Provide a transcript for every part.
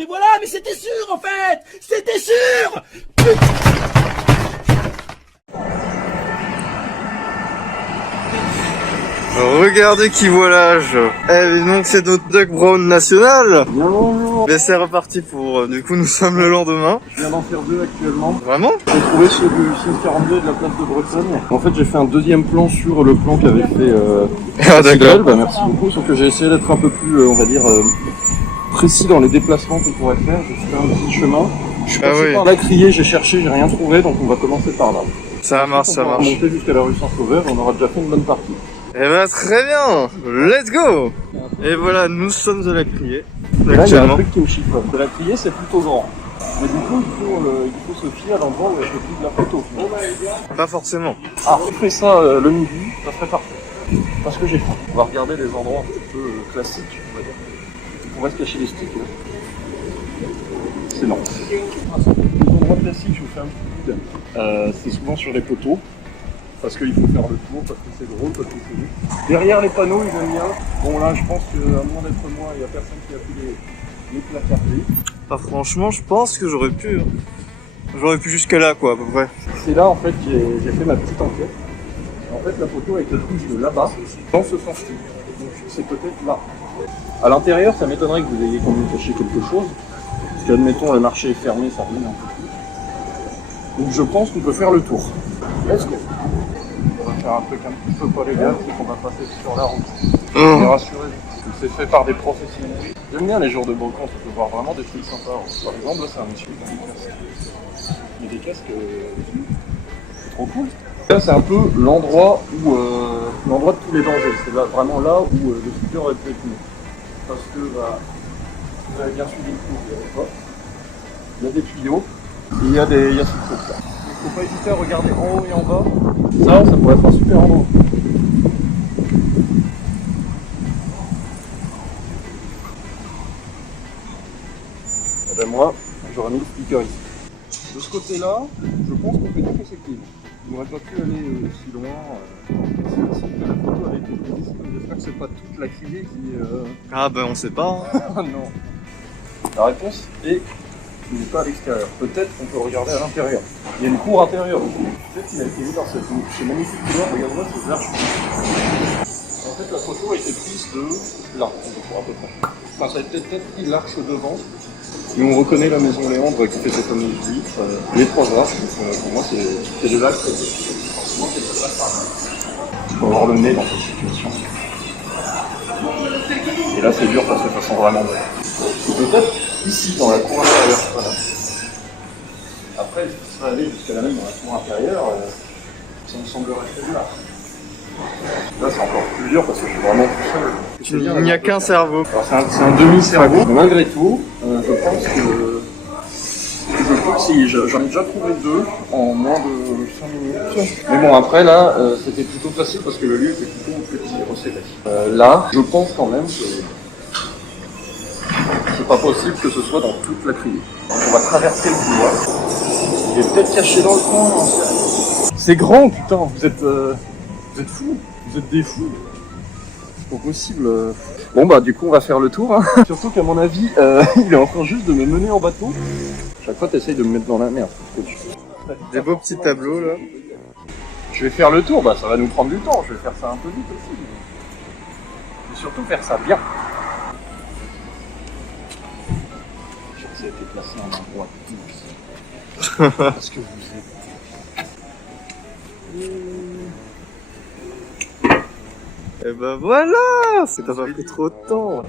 Mais voilà, mais c'était sûr en fait. C'était sûr. Regardez qui voilage. Eh, donc c'est notre Doug Brown national. Bonjour. Mais c'est reparti pour... Du coup, nous sommes le lendemain. Je viens d'en faire deux actuellement. Vraiment? J'ai trouvé ceux du 642 de la place de Bretagne. En fait, j'ai fait un deuxième plan sur le plan qu'avait fait Ah d'accord. Cyril. Bah, merci beaucoup. Sauf que j'ai essayé d'être un peu plus, on va dire, précis dans les déplacements qu'on pourrait faire. J'ai fait un petit chemin. Je suis passé par là, crié, j'ai cherché, j'ai rien trouvé, donc on va commencer par là. Ça marche, ça On va marche. monter jusqu'à la rue Saint-Sauveur, on aura déjà fait une bonne partie. Eh ben très bien. Let's go. Et voilà, nous sommes de la criée. Là, il y a un Actuellement. truc qui me chiffonne. De la criée, c'est plutôt grand. Mais du coup, il faut se fier à l'endroit où il y a plus de la photo. Pas forcément. Ah, on fait ça le midi, ça serait parfait. Parce que j'ai faim. On va regarder des endroits un petit peu classiques, on va dire. On va se cacher les sticks là. C'est non. Les endroits classiques, je vous fais un petit guide. C'est souvent sur les poteaux. Parce qu'il faut faire le tour, parce que c'est drôle, parce que c'est vite. Derrière les panneaux, ils aiment bien. Bon là, je pense qu'à moins d'être moi, il n'y a personne qui a pu les placarder. Ah, franchement, je pense que j'aurais pu. J'aurais pu jusque là, quoi, à peu près. C'est là en fait que j'ai fait ma petite enquête. En fait, la photo a été prise de là-bas, dans ce sens-ci. Donc c'est peut-être là. À l'intérieur, ça m'étonnerait que vous ayez quand même caché quelque chose. Parce qu'admettons, le marché est fermé, ça ruine un peu plus. Donc je pense qu'on peut faire le tour. Let's go. On va faire un truc un petit peu pas légal, c'est qu'on va passer sur la route. Mais rassurez-vous, c'est fait par des professionnels. J'aime bien les jours de vacances, on peut voir vraiment des trucs sympas. Par exemple, là c'est un monsieur qui a des casques. Il y a des casques, c'est trop cool. Là c'est un peu l'endroit où l'endroit de tous les dangers. C'est là, vraiment là où le futur aurait pu être mis. Parce que vous avez bien suivi le cours, vous avez pas. Il y a des tuyaux, et il y a ce truc là. Il ne faut pas hésiter à regarder en haut et en bas. Ça pourrait être un super endroit. Et ben moi, j'aurais mis le speaker ici. De ce côté-là, je pense qu'on peut dire que c'est clean. On n'aurait pas pu aller si loin. C'est que la photo avait été prise ici, donc j'espère que c'est pas toute la criée qui... Ah ben on sait pas. Hein. Ah non. La réponse est qu'il n'est pas à l'extérieur. Peut-être qu'on peut regarder à l'intérieur. Il y a une cour intérieure aussi. Peut-être qu'il a été mis dans ce magnifique couloir. Regarde-moi ces arches. En fait, la photo a été prise de là, à peu près. Enfin, ça a été peut-être pris l'arche devant. Et on reconnaît la maison Léandre qui fait cette fameuse vitre. Les trois arches. Donc, pour moi, c'est de là que forcément, c'est de là. Tu peux avoir le nez dans cette situation. Et là, c'est dur parce que ça sent vraiment bon. C'est peut-être ici, dans la cour intérieure. Voilà. Après, si ça allait jusqu'à la même dans la cour intérieure, ça me semblerait très là. Là, c'est encore plus dur parce que je suis vraiment tout seul. Il n'y a qu'un cerveau. Alors, c'est un demi-cerveau. Mais malgré tout, je pense que je peux essayer. J'en ai déjà trouvé deux en moins de 5 minutes. Mais bon, après, là, c'était plutôt facile parce que le lieu était plutôt petit, resserré. Là, je pense quand même que c'est pas possible que ce soit dans toute la criée. Donc on va traverser le couloir. Il est peut-être caché dans le coin. Hein. C'est grand, putain. Vous êtes fous. Vous êtes des fous. C'est pas possible. Bon bah du coup on va faire le tour. Hein. Surtout qu'à mon avis, il est encore juste de me mener en bateau. Chaque fois t'essayes de me mettre dans la merde. Des beaux petits tableaux là. Je vais faire le tour, bah ça va nous prendre du temps. Je vais faire ça un peu vite aussi. Mais surtout faire ça bien. Ça a été placé en endroit ici. Parce que vous êtes... Et ben voilà. C'est pas pris trop de temps.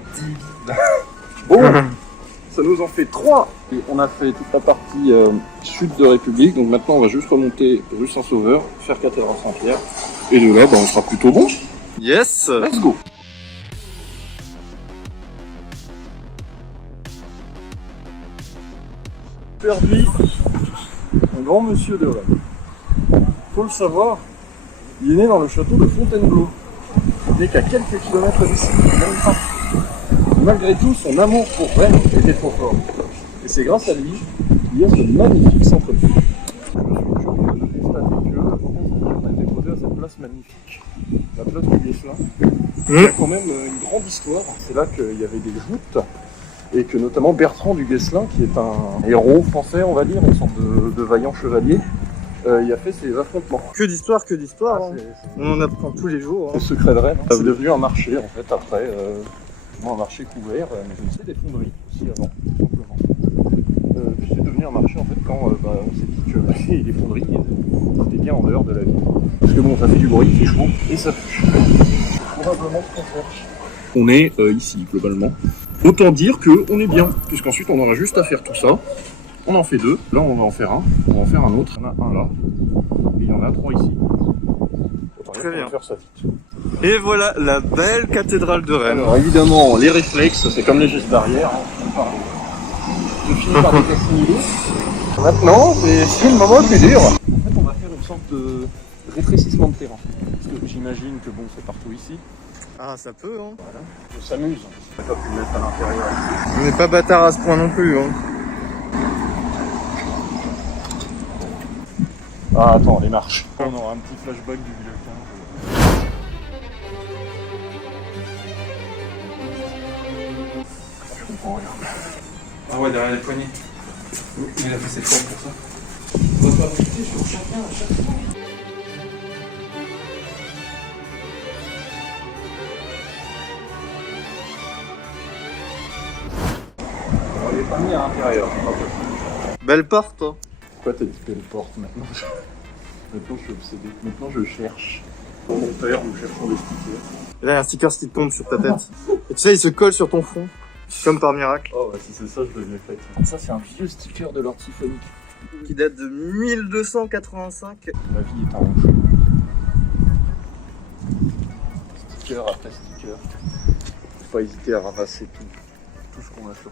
Bon, ça nous en fait 3. Et on a fait toute la partie sud de République, donc maintenant on va juste remonter rue Saint-Sauveur, faire cathédrale Saint-Pierre, et de là bah, on sera plutôt bon. Yes. Let's go. Perdu un grand monsieur de là. Faut le savoir, il est né dans le château de Fontainebleau. Il n'est qu'à quelques kilomètres d'ici, même pas. Malgré tout, son amour pour Rennes était trop fort. Et c'est grâce à lui qu'il y a ce magnifique centre-ville. Je suis curieux de constater que on a été posé à cette place magnifique, la place du Guesselin. Il y a quand même une grande histoire. C'est là qu'il y avait des joutes Et que notamment Bertrand du Guesclin, qui est un héros français, on va dire, une sorte de vaillant chevalier, il a fait ses affrontements. Que d'histoire, que d'histoire. Ah, Hein. On en apprend tous les jours. Le Hein. secret de Rennes, c'est devenu un marché en fait après. Un marché couvert, mais je sais des fonderies aussi avant, tout simplement. Puis c'est devenu un marché en fait quand on s'est dit que les fonderies c'était bien en dehors de la ville. Parce que bon, ça fait du bruit, il fait chaud et ça pue. C'est probablement ce qu'on cherche. On est ici globalement. Autant dire qu'on est bien, puisqu'ensuite on aura juste à faire tout ça. On en fait 2, là on va en faire un, on va en faire un autre. Il y en a un là, et il y en a 3 ici. Très bien. Faire ça vite. Et voilà la belle cathédrale de Rennes. Alors évidemment, les réflexes, c'est comme les gestes barrières. Je finis par les assimiler. Maintenant, c'est le moment le plus dur. En fait, on va faire une sorte de rétrécissement de terrain. Parce que j'imagine que bon, c'est partout ici. Ah, ça peut, hein. Voilà. On s'amuse. On n'a pas pu le mettre à l'intérieur. On n'est pas bâtard à ce point non plus, hein. Ah, attends, les marches. On aura un petit flashback du vieux 15. Je comprends rien. Ah ouais, derrière les poignées. Il a fait ses formes pour ça. On va pas appliquer sur chacun à chaque fois. On les pas mis à l'intérieur. Belle porte, hein. Pourquoi t'as dit belle porte maintenant? Maintenant je suis obsédé. Maintenant je cherche. Pour mon père, nous cherchons des stickers. Et là, il y a un sticker qui tombe sur ta tête. Et tu sais, il se colle sur ton front. Comme par miracle. Oh, bah si c'est ça, je deviens fait. Ça, c'est un vieux sticker de Lord Symphonic. Qui date de 1285. La vie est un long chemin. Sticker après sticker. Faut pas hésiter à ramasser tout ce qu'on a sur soi.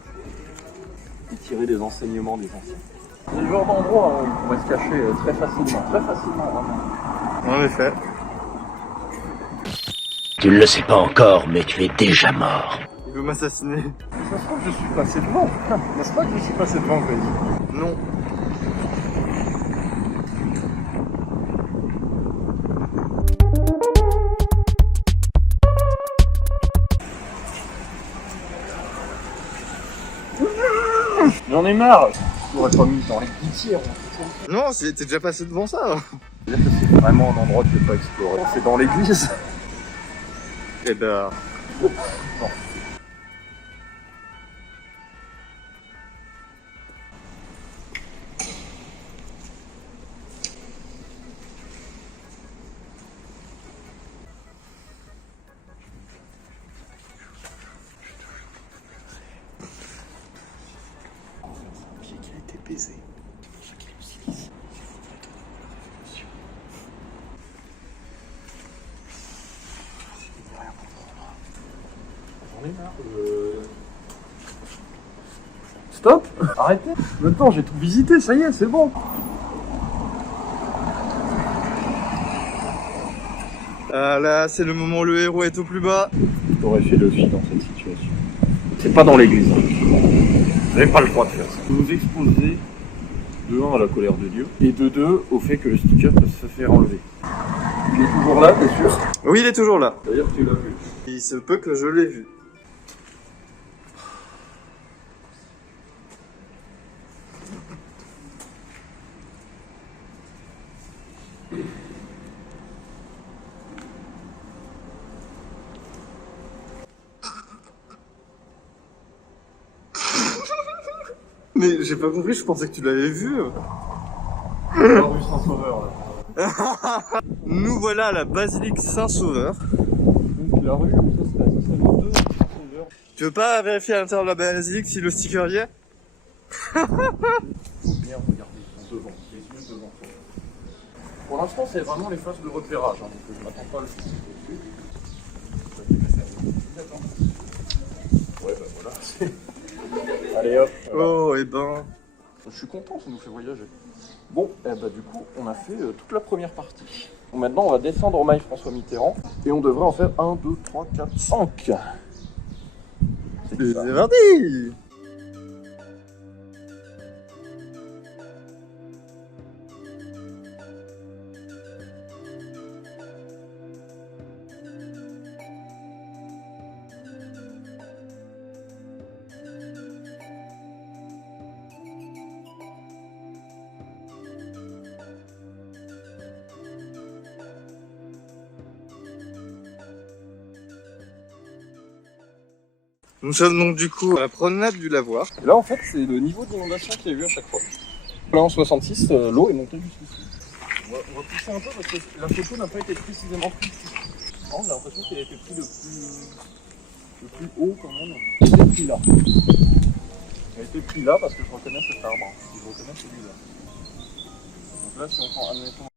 Et tirer des enseignements des anciens. C'est le genre d'endroit où on pourrait se cacher très facilement. Très facilement, vraiment. En effet. Tu ne le sais pas encore, mais tu es déjà mort. Il veut m'assassiner. Ça se trouve, je suis passé devant. N'est-ce pas que je suis passé devant, Grady? Non. J'en ai marre. Je l'aurais pas mis dans les gouttières. Non, t'es déjà passé devant ça. Hein. C'est vraiment un endroit que je vais pas explorer. C'est dans l'église. Eh ben... Non. Un pied qui a été baisé. C'est pour ça qu'il utilise. J'en ai marre. Stop. Arrêtez. Maintenant j'ai tout visité, ça y est, c'est bon. Ah là, c'est le moment où le héros est au plus bas. J'aurais fait le fi dans cette situation. C'est pas dans l'église. Vous n'avez pas le droit de faire ça. Vous vous exposez de 1 à la colère de Dieu et de 2 au fait que le sticker peut se faire enlever. Il est toujours là, t'es sûr? Oui, il est toujours là. D'ailleurs tu l'as vu. Il se peut que je l'ai vu. Mais j'ai pas compris, je pensais que tu l'avais vu. La rue Saint-Sauveur là. Nous voilà à la basilique Saint-Sauveur. Donc la rue, ça c'est la sociale 2, Saint-Sauveur. Tu veux pas vérifier à l'intérieur de la basilique si le sticker y est? Faut bien regarder devant, les yeux devant toi. Pour l'instant c'est vraiment les phases de repérage, hein, donc je m'attends pas à le faire dessus. Ouais bah voilà. Allez hop. Voilà. Oh, et ben... Je suis content, ça nous fait voyager. Bon, eh ben, du coup, on a fait toute la première partie. Donc, maintenant, on va descendre au mail François Mitterrand. Et on devrait en faire 1, 2, 3, 4, 5. C'est parti! Nous sommes donc du coup à la promenade du lavoir. Et là, en fait, c'est le niveau d'inondation qu'il y a eu à chaque fois. Là, en 66, l'eau est montée jusqu'ici. On va pousser un peu parce que la photo n'a pas été précisément prise ici. Non, j'ai l'impression qu'elle a été prise le plus haut quand même. Elle a été prise là. Elle a été prise là parce que je reconnais cet arbre. Je reconnais celui-là. Donc là, si on prend, admettons,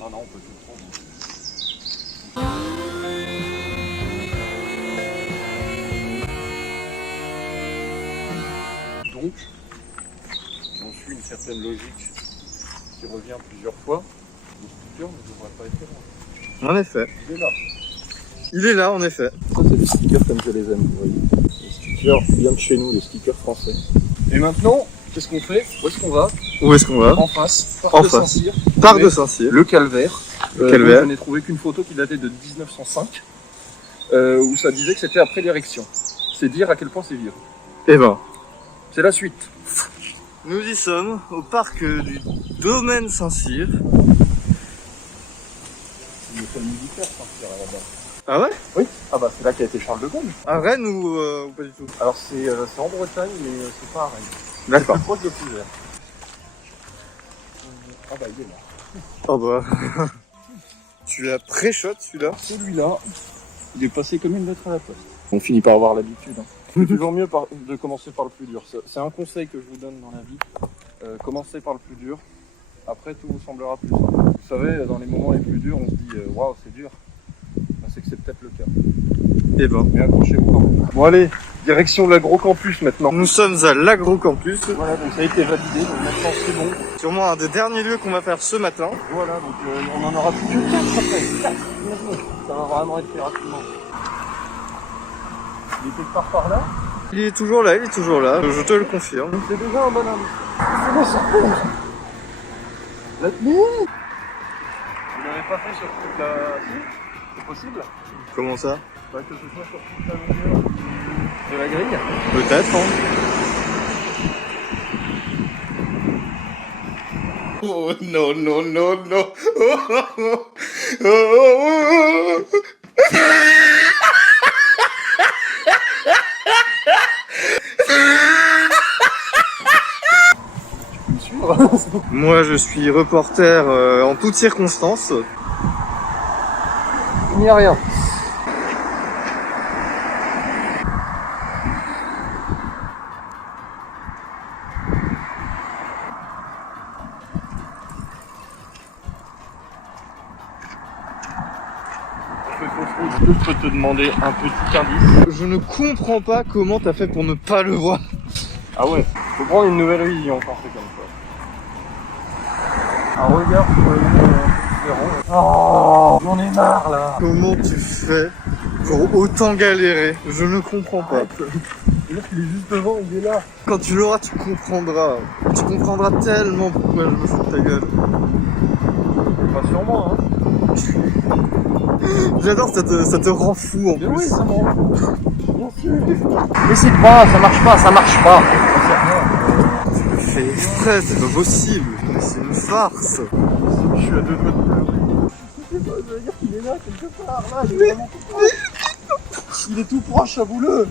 ah non, on peut tout prendre. Donc, si on suit une certaine logique qui revient plusieurs fois, le sticker ne devrait pas être loin. En effet. Il est là. Il est là, en effet. Ça, c'est des stickers comme je les aime, vous voyez. Les stickers bien de chez nous, les stickers français. Et maintenant, qu'est-ce qu'on fait? Où est-ce qu'on va? Où est-ce qu'on va? En face, Parc En de face. Saint-Cyr. Parc de Saint-Cyr. Le Calvaire. Calvaire. Je n'ai trouvé qu'une photo qui datait de 1905, où ça disait que c'était après l'érection. C'est dire à quel point c'est vieux. Eh ben, C'est la suite. nous y sommes au parc du domaine Saint-Cyr. C'est une école militaire, Saint-Cyr, là-bas. Ah ouais? Oui. Ah bah c'est là qu'a été Charles de Gaulle. À Rennes ou pas du tout? Alors c'est en Bretagne, mais c'est pas à Rennes. D'accord. C'est plus proche de Fougères. Ah bah il est là. Oh bah... tu l'as pré-shot celui-là? Celui-là, il est passé comme une lettre à la poste. On finit par avoir l'habitude. Hein. C'est toujours mieux de commencer par le plus dur. C'est un conseil que je vous donne dans la vie. Commencez par le plus dur. Après, tout vous semblera plus simple. Vous savez, dans les moments les plus durs, on se dit « Waouh, c'est dur ». Ben, c'est que c'est peut-être le cas. Eh ben. Mais accrochez-vous quand même. Bon allez, direction de l'agrocampus maintenant. Nous sommes à l'agrocampus. Voilà, donc ça a été validé. Donc maintenant c'est bon. Sûrement un des derniers lieux qu'on va faire ce matin. Voilà, donc on en aura plus que 4 après. 4, imaginez. Ça va vraiment être fait rapidement. Il est quelque part par là. Il est toujours là, je te le confirme. C'est déjà un bon indice. C'est bon, ça repose. La tenue. Vous l'avez pas fait sur toute la... Si, c'est possible. Comment ça? Bah, que ce soit sur toute la longueur de la grille. Peut-être, hein. Oh non, non, non, non. Tu me suivre? Moi, je suis reporter en toutes circonstances. Il n'y a rien. Est-ce que je peux te demander un petit indice? Je ne comprends pas comment t'as fait pour ne pas le voir. Ah ouais, faut prendre une nouvelle vision quand c'est comme ça. Un regard sur le monde différent. Oh, j'en ai marre là. Comment tu fais pour autant galérer? Je ne comprends pas. Là, il est juste devant, il est là. Quand tu l'auras, tu comprendras. Tu comprendras tellement pourquoi je me fous de ta gueule. Pas sûrement, hein. J'adore, ça te rend fou en Mais plus. oui, ça m'en... Bien sûr. Mais c'est pas, ça marche pas, ça marche pas. Tu le fais exprès, c'est pas possible. C'est une farce. Je suis à 2 doigts de pleurer. Je sais pas, je veux dire qu'il est là, quelque part, là, il est vraiment tout proche. Il est tout proche, avoue-le.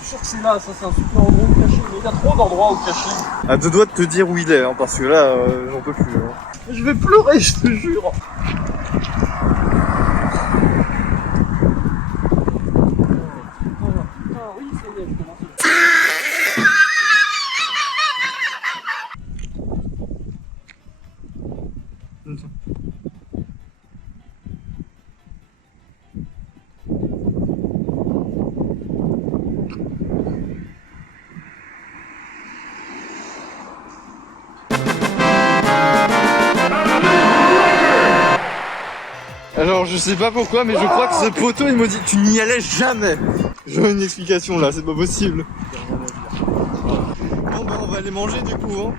Je suis sûr que c'est là, ça c'est un super endroit où cacher. Mais il y a trop d'endroits où cacher. À 2 doigts de te dire où il est, hein, parce que là, j'en peux plus. Hein. Je vais pleurer, je te jure. Oui, ça y est, je commence. Alors je sais pas pourquoi, mais je crois que ce poteau il me dit tu n'y allais jamais. Je veux une explication là, c'est pas possible. Bon bah on va aller manger du coup hein.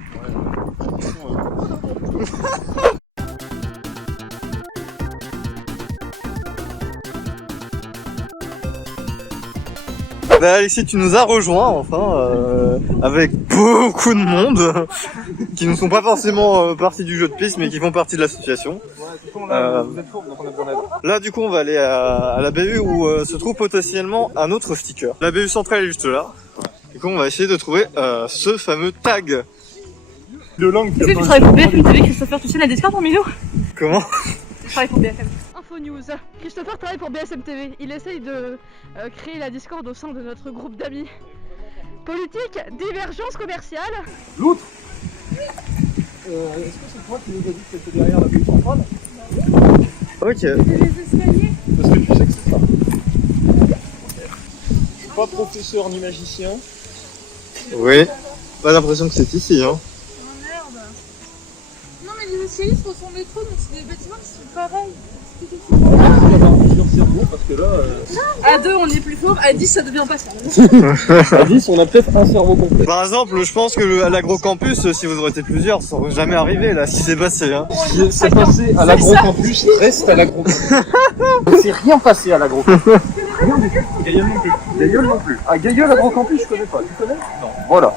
Bah Alexis, tu nous as rejoint enfin, avec beaucoup de monde qui ne sont pas forcément partie du jeu de piste, mais qui font partie de l'association. Là, du coup, on va aller à la BU où se trouve potentiellement un autre sticker. La BU centrale est juste là. Du coup, on va essayer de trouver ce fameux tag. De langue. Tu sais que tu travailles pour BFM TV, Christopher, tu sais la Discord parmi nous? Comment? Je travaille pour BFM. Info News. Christopher travaille pour BSM TV. Il essaye de créer la Discord au sein de notre groupe d'amis. Politique, divergence commerciale. L'autre est-ce que c'est toi qui nous a dit que c'était derrière la BU centrale? Ok. Les escaliers. Parce que tu sais que c'est ça. Je suis pas professeur ni magicien. Oui. Pas l'impression que c'est ici, hein. Oh merde. Non mais les escaliers sont au métro, donc c'est des bâtiments qui sont pareils. On va avoir plusieurs cerveaux parce que là... À 2 on est plus fort, à 10 ça devient pas ça. À 10 on a peut-être un cerveau complet. Par exemple, je pense que à l'agrocampus, si vous auriez été plusieurs, ça aurait jamais arrivé là, ce qui s'est passé, hein. Ce qui s'est passé à l'agrocampus reste à l'agrocampus. Il s'est rien passé à l'agrocampus. Rien du tout. Gailleul non plus. Gailleul non plus. Ah, Gailleul, l'agrocampus, je connais pas. Tu connais? Non. Voilà.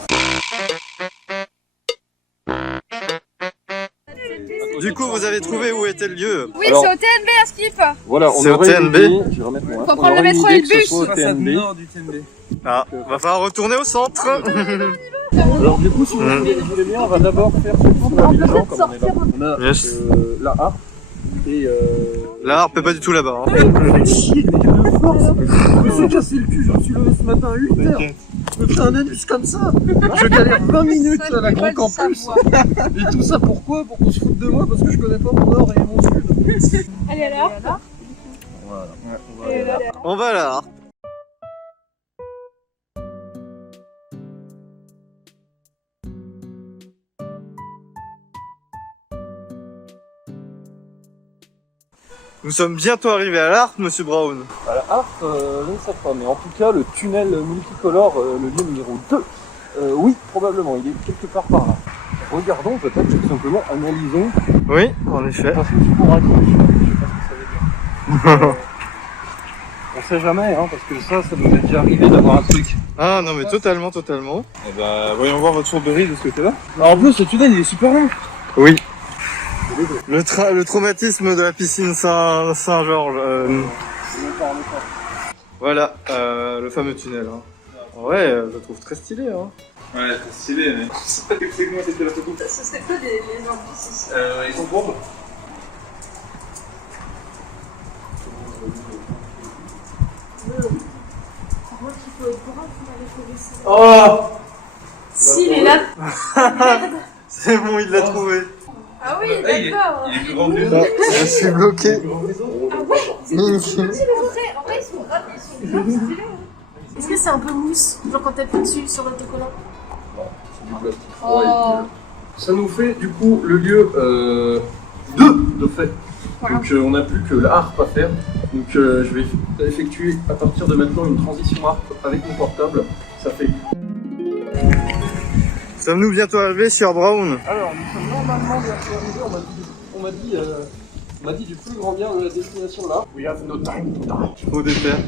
Du coup, vous avez trouvé où était le lieu? Oui, Alors- c'est au TNB à Skip. Voilà, on C'est au aurait TNB. une idée. Je vais remettre mon Faut prendre le métro et le bus. Au TNB. du TNB. Ah, va falloir retourner au centre. Alors du coup, si vous voulez bien, on va d'abord faire ce tour de la ville Jean, comme on est là. On a Yes. la harpe et La harpe est pas du tout là-bas, hein. Mais chier, mais de force. Je me suis cassé le cul, je me suis levé ce matin à 8h. Je me fais un anus comme ça. Je galère 20 minutes à la Grand Campus. Et tout ça pourquoi? Pour qu'on se foute de moi parce que je connais pas mon nord et mon sud. Allez alors. On va à la harpe. Nous sommes bientôt arrivés à l'Arc, monsieur Brown. À la harpe, je ne sais pas, mais en tout cas, le tunnel multicolore, le lieu numéro 2, oui, probablement, il est quelque part par là. Regardons, peut-être tout simplement, analysons. Oui, en effet. Parce que tu pourras dire, je sais pas ce que ça veut dire. On sait jamais, hein, parce que ça nous est déjà arrivé d'avoir un truc. Ah non mais totalement. Eh ben, voyons voir votre fourberie de ce côté-là. Alors, en plus, ce tunnel, il est super long. Oui. Le traumatisme de la piscine Saint-Georges. Voilà, le fameux tunnel. Hein. Ouais, je le trouve très stylé. Hein. Ouais, c'est stylé, mais. C'est comment c'était la photo? Ce serait quoi les indices ici? Ils sont courbes. Moi qui faut être grand pour aller trouver ça. Oh, Si, il est là. c'est bon, il l'a trouvé. Ah oui, Ah, il est- d'accord. Il est plus grand que nous. Je suis bloqué. Ah ouais, c'est Nickel. petit les entrées. En vrai, ils sont graves, ils sont bien stylés. Hein. Est-ce que c'est un peu mousse? Genre quand t'appuies dessus sur l'autocollant? Oh. Ça nous fait du coup le lieu 2 de fait. Donc on n'a plus que la harpe à faire. Donc je vais effectuer à partir de maintenant une transition harpe avec mon portable. Ça fait. Sommes-nous bientôt arrivés, Sir Brown? Alors nous sommes normalement bientôt arrivés. On m'a dit du plus grand bien de la destination là. We have no time to die. Faut défaire.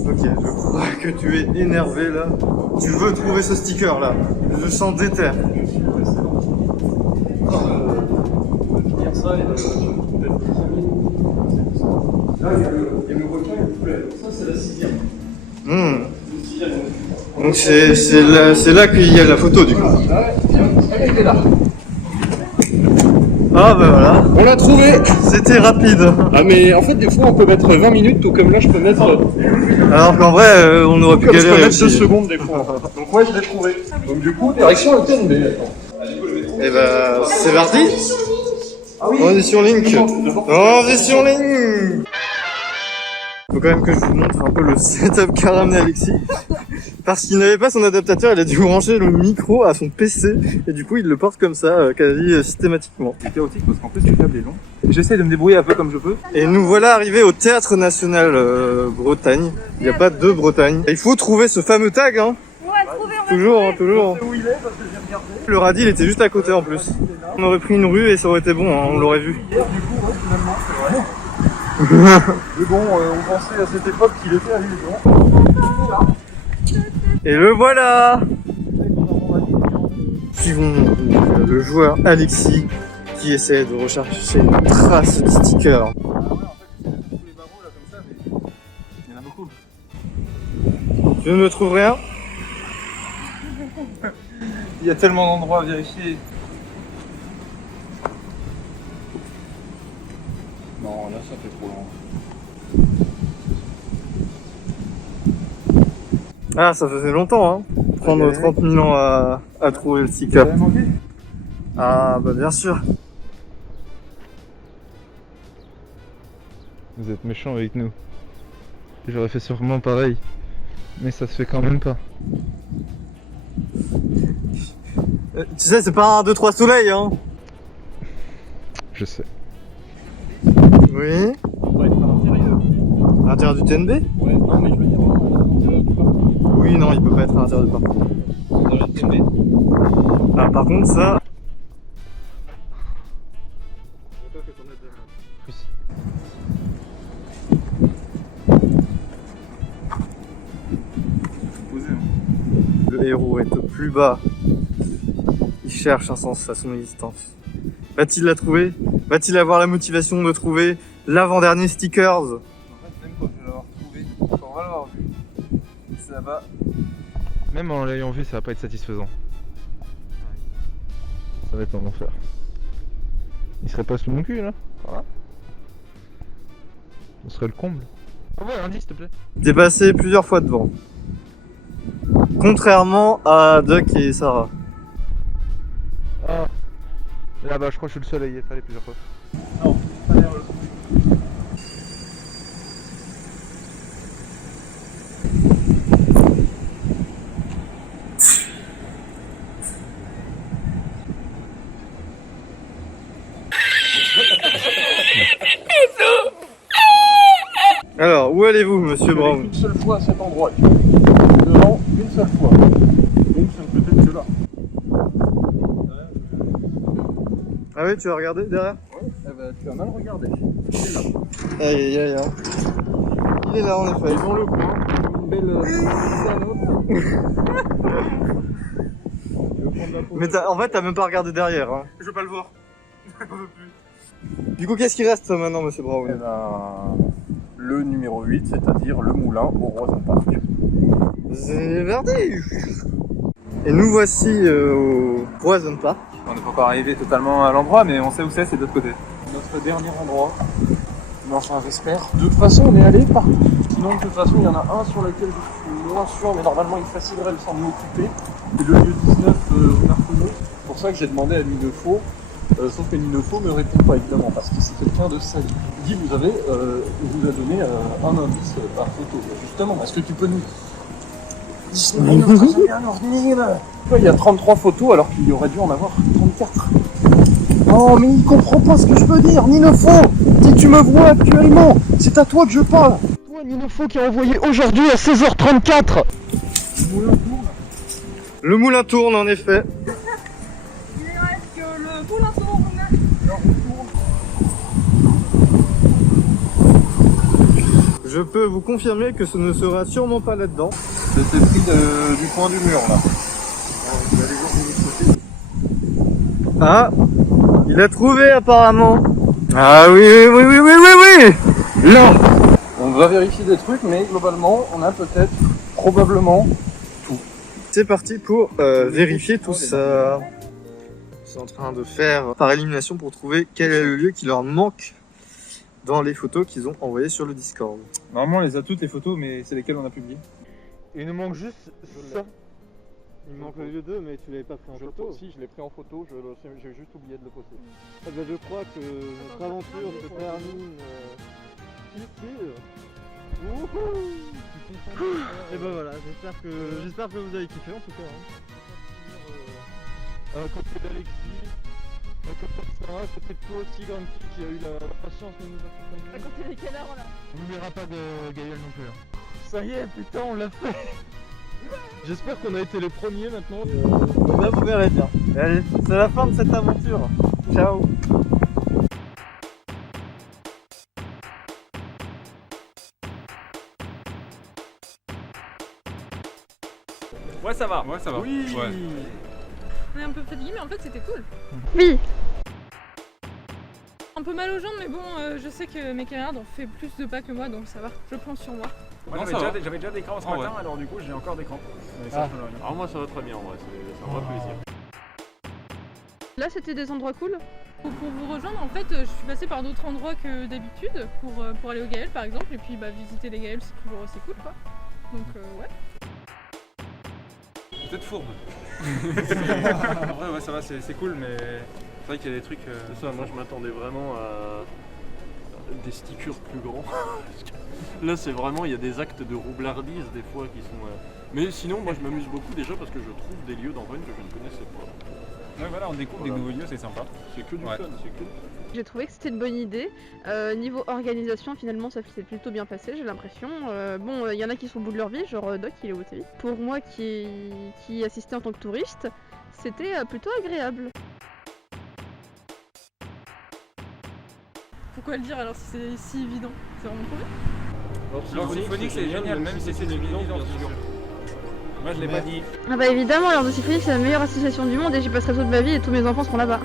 Ok, je crois que tu es énervé là. Tu veux trouver ce sticker là. Je le sens déter. Je suis resté dans finir ça et peut-être là, il y a le requin et le poulet. Donc ça, c'est la civière. Donc c'est là qu'il y a la photo du coup. Ah ouais, tiens, elle était là. Ah bah voilà. On l'a trouvé. C'était rapide. Ah mais en fait, des fois, on peut mettre 20 minutes, tout comme là, je peux mettre... Alors qu'en vrai, on aurait pu Comme je peux galérer mettre 2 aussi. secondes, des fois. Donc ouais, je l'ai trouvé. Donc du coup, direction le TNB. Et bah c'est parti. On est sur Link. On est sur Link. Faut quand même que je vous montre un peu le setup qu'a ramené Alexis. Parce qu'il n'avait pas son adaptateur, il a dû brancher le micro à son PC. Et du coup, il le porte comme ça, quasi systématiquement. C'est chaotique parce qu'en plus le câble est long. J'essaie de me débrouiller un peu comme je peux. Et nous voilà arrivés au Théâtre National Bretagne. Il n'y a pas de Bretagne. Il faut trouver ce fameux tag, hein. On va trouver, on va Toujours, hein, toujours. Où il est, parce que j'ai regardé. Le radis, il était juste à côté en plus. On aurait pris une rue et ça aurait été bon, hein, on l'aurait vu. Hier, du coup, ouais, finalement, c'est vrai. Mais bon, on pensait à cette époque qu'il était à l'illusion. Et le voilà. Suivons le joueur Alexis qui essaie de rechercher une trace de sticker. Ah ouais, en fait, j'essaie de tous les barreaux là comme ça, mais il y en a beaucoup. Tu ne trouves rien? Il y a tellement d'endroits à vérifier. Non, là ça fait trop long. Ah, ça faisait longtemps, hein. Prendre 30 000 ans à trouver le sticker. Ça avait manqué? Ah, bah bien sûr. Vous êtes méchants avec nous. J'aurais fait sûrement pareil. Mais ça se fait quand même pas. Tu sais, c'est pas un 2-3 soleil, hein. Je sais. Oui. On doit être à l'intérieur. À l'intérieur du TNB? Ouais, non mais je veux dire, à l'intérieur du parc. Oui, non, il peut pas être à l'intérieur du parc. À l'intérieur du TNB. Ah, par contre, ça... Le héros est au plus bas. Il cherche un sens à son existence. Va-t-il la trouver? Va-t-il avoir la motivation de trouver l'avant-dernier stickers? En fait, même quand je vais l'avoir trouvé, quand on va l'avoir vu, ça va. Même en l'ayant vu, ça va pas être satisfaisant. Ça va être un enfer. Il serait pas sous mon cul là? Voilà. Ce serait le comble. Envoie un indice s'il te plaît. T'es passé plusieurs fois devant. Contrairement à Duck et Sarah. Ah. Là-bas, je crois que je suis le seul à y être allé plusieurs fois. Non, ça a l'air le trouver. Alors, où allez-vous, monsieur Brown? Une seule fois à cet endroit. Devant, une seule fois. Donc c'est peut-être que là. Ah oui, tu as regardé derrière? Ouais, eh ben, tu as mal regardé. Il est là. Aïe aïe aïe. Hein. Il est là en effet. Dans le coin, une belle Mais en fait, t'as même pas regardé derrière. Hein. Je veux pas le voir. Du coup, qu'est-ce qui reste maintenant, monsieur Eh Brown? ben, le numéro 8, c'est-à-dire le moulin au Roison Park. C'est verdi. Et nous voici au Poison Park. On n'est pas encore arrivé totalement à l'endroit, mais on sait où c'est de l'autre côté. Notre dernier endroit. Mais enfin, j'espère. De toute façon, on est allé partout. Sinon, de toute façon, il y en a un sur lequel je suis moins sûr, mais normalement, il faciliterait le sang de m'occuper. C'est le lieu 19 rue Marconneau. C'est pour ça que j'ai demandé à Ninefo. Sauf que Ninefo me répond pas, évidemment, parce que c'est quelqu'un de sali. Il dit, vous a donné un indice par photo. Justement, est-ce que tu peux nous... Il y a 33 photos alors qu'il y aurait dû en avoir 34. Oh mais il comprend pas ce que je veux dire, Ninefo. Si tu me vois actuellement, c'est à toi que je parle. Toi Ninefo qui a envoyé aujourd'hui à 16h34. Le moulin tourne en effet. Il reste que le moulin tourne. Je peux vous confirmer que ce ne sera sûrement pas là-dedans. C'était pris du coin du mur là. Ah, il a trouvé apparemment. Ah oui, oui, oui, oui, oui, oui. Là. On va vérifier des trucs, mais globalement, on a peut-être, probablement, tout. C'est parti pour vérifier tout ça. Ils sont en train de faire par élimination pour trouver quel est le lieu qui leur manque dans les photos qu'ils ont envoyées sur le Discord. Normalement, on les a toutes les photos, mais c'est lesquelles on a publiées. Il nous manque juste ça. Il me manque le lieu 2, mais tu l'avais pas pris en photo. Si, je l'ai pris en photo, j'ai juste oublié de le poster. Eh ben, je crois que notre aventure se termine ici. Et ben voilà, j'espère que vous avez kiffé en tout cas. À côté d'Alexis, à côté de Sarah, à côté de toi aussi, Grumpy, qui a eu la patience de nous accompagner. À côté des canards là. On n'oubliera pas de Gaël non plus. Hein. Ça y est, putain, on l'a fait. J'espère qu'on a été les premiers maintenant. Là vous verrez bien. Allez, c'est la fin de cette aventure. Ciao. ça va. Ouais, ça va. Oui. Ouais. On est un peu fatigué, mais en fait c'était cool. Oui. Un peu mal aux jambes, mais bon, je sais que mes camarades ont fait plus de pas que moi, donc ça va. Je prends sur moi. Moi, j'avais déjà des crampes ce matin, alors du coup j'ai encore des crampes. Mais ça, Alors moi ça va très bien en vrai, c'est un vrai plaisir. Là c'était des endroits cool. Pour vous rejoindre, en fait, je suis passée par d'autres endroits que d'habitude pour aller au Gaël par exemple, et puis visiter les Gaëls c'est toujours assez cool quoi. Donc ouais. Peut-être fourbe. En vrai, ouais, ça va, c'est cool, mais c'est vrai qu'il y a des trucs. C'est ça, moi je m'attendais vraiment à des stickers plus grands. Là c'est vraiment, il y a des actes de roublardise des fois qui sont... Mais sinon moi je m'amuse beaucoup déjà parce que je trouve des lieux dans Rennes que je ne connaissais pas. Ouais, voilà, on découvre des nouveaux lieux, c'est sympa. C'est que du fun, c'est que... J'ai trouvé que c'était une bonne idée. Niveau organisation, finalement, ça s'est plutôt bien passé, j'ai l'impression. Bon, il y en a qui sont au bout de leur vie, genre Doc, il est au TV. Pour moi qui assistais en tant que touriste, c'était plutôt agréable. Pourquoi le dire alors si c'est si évident? C'est vraiment trop bien. L'ordre symphonique c'est génial, même si c'est une évidence, bien sûr. Moi je l'ai pas dit. Ah bah évidemment, l'Ordre Symphonique c'est la meilleure association du monde et j'y passerai toute ma vie et tous mes enfants seront là-bas.